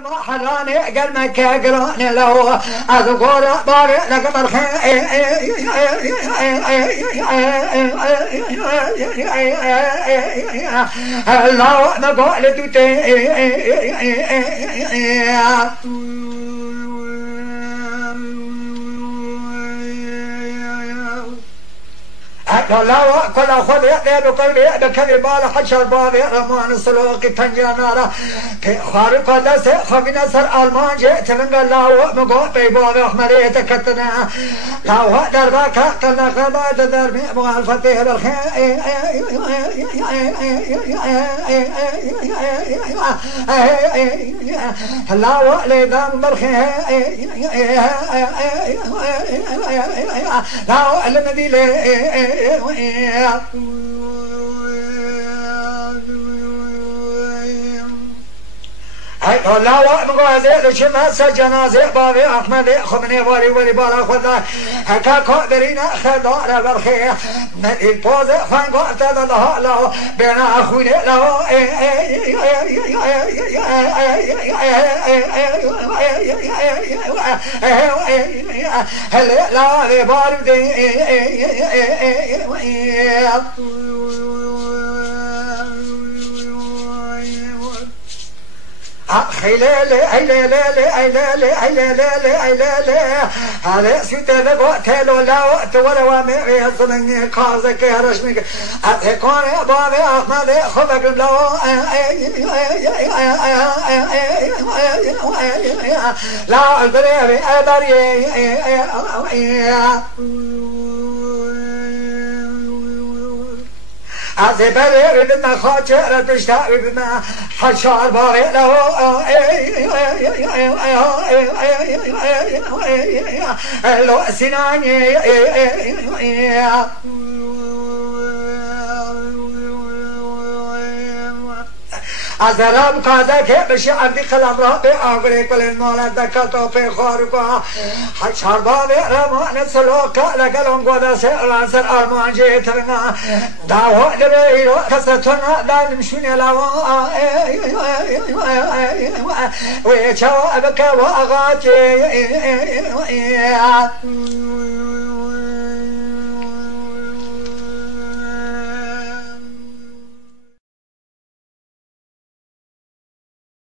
ما حراني قال ما كاقراني لو أذكر باري لك مرخي الله ما قال لا كل أخذ يأتي بقول يأتي كلمة حشر بابي رمان سلوك تنجانارا خارق الله سخمنا سر ألمان جئت من الله مقول بابي أحمري تكتنا لا هو دربك كنا خما دربي مخالفته بالخير لا ولي دم بالخير لا الذي لا وقت لشما سجنازة بابي أحمد خمني ولي بارا خدا هكا قادرين خدار بالخير من البوز خان قلت الله لا بين أخوين لا هلا لا باردي خلالي على سيدنا قتلوا لا وقت ولا وامي صنعني قازك يا رشمك أتكون بابي أحمد خبك لا لا أدري أزبالي بما خاطر تشتاق بما حشار باري له لو سناني أزرام كذا بشي عندي كلام رابي أقولي كل المال دكتور في خارقة حشر بابي رمان سلوك لقلهم قد سأل سر أرمان جيتنا دعوة دري كستنا دان مشوني لوا ويشوا بك وأغاتي